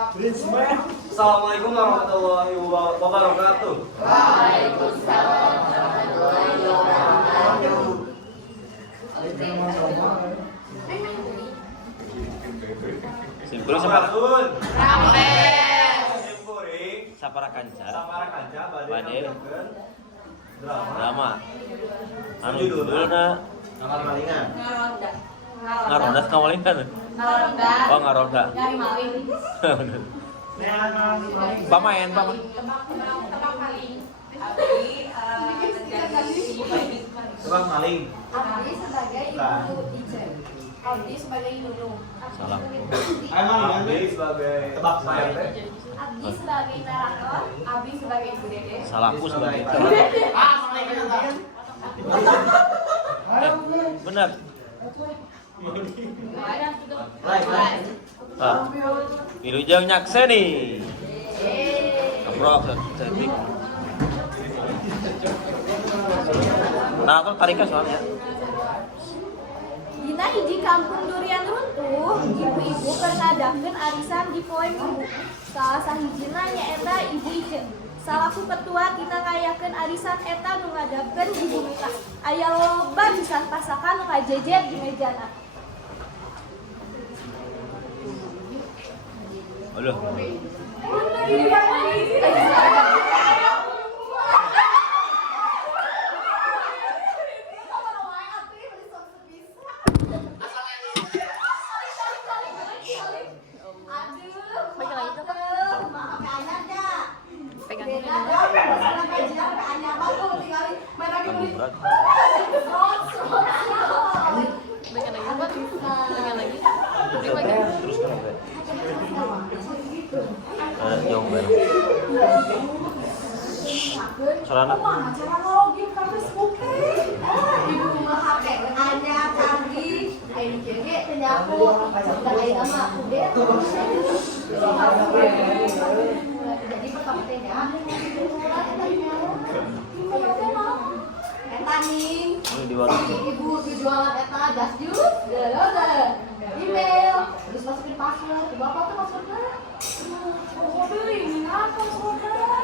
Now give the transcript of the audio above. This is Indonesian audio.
Assalamualaikum warahmatullahi wabarakatuh. Waalaikumsalam warahmatullahi wabarakatuh. Simpul sampurasun. Rames. Simpuring. Sapara kanca. Sapara kanca Bade. ngadeungkeun Drama. Anu Judulna judulna Ngamar Malingan. ngaronda kawalingan. Oh ngaronda. Nyari maling. Pamain. Tebak maling. Tebak maling. Abdi sebagai ibu Ice. Abdi sebagai Nunung. Salah. Abdi sebagai tebak saya teh. Abdi sebagai narator. Abdi sebagai ibu Dede. Salahku sebagai benar. Wilujeng nyakseni. Keprok cantik. Nah, aku tarika soalnya. Dina hiji kampung durian runtuh, ibu-ibu ngadakeun arisan di poe Minggu. Salah sahijina nyaeta Ibu Ice. Salaku ketua kita ngayakeun arisan eta nu ngadakeun di bumina. Aya loba pisan pasakan nu ngajejer di mejana. Aduh. Berat. Terus kan oke. Jauh banget. Sarana. Ini di warung. Ibu jualan eta gas jus, email, terus masukin password, bapak tuh passwordnya. Oh, ini apa passwordnya?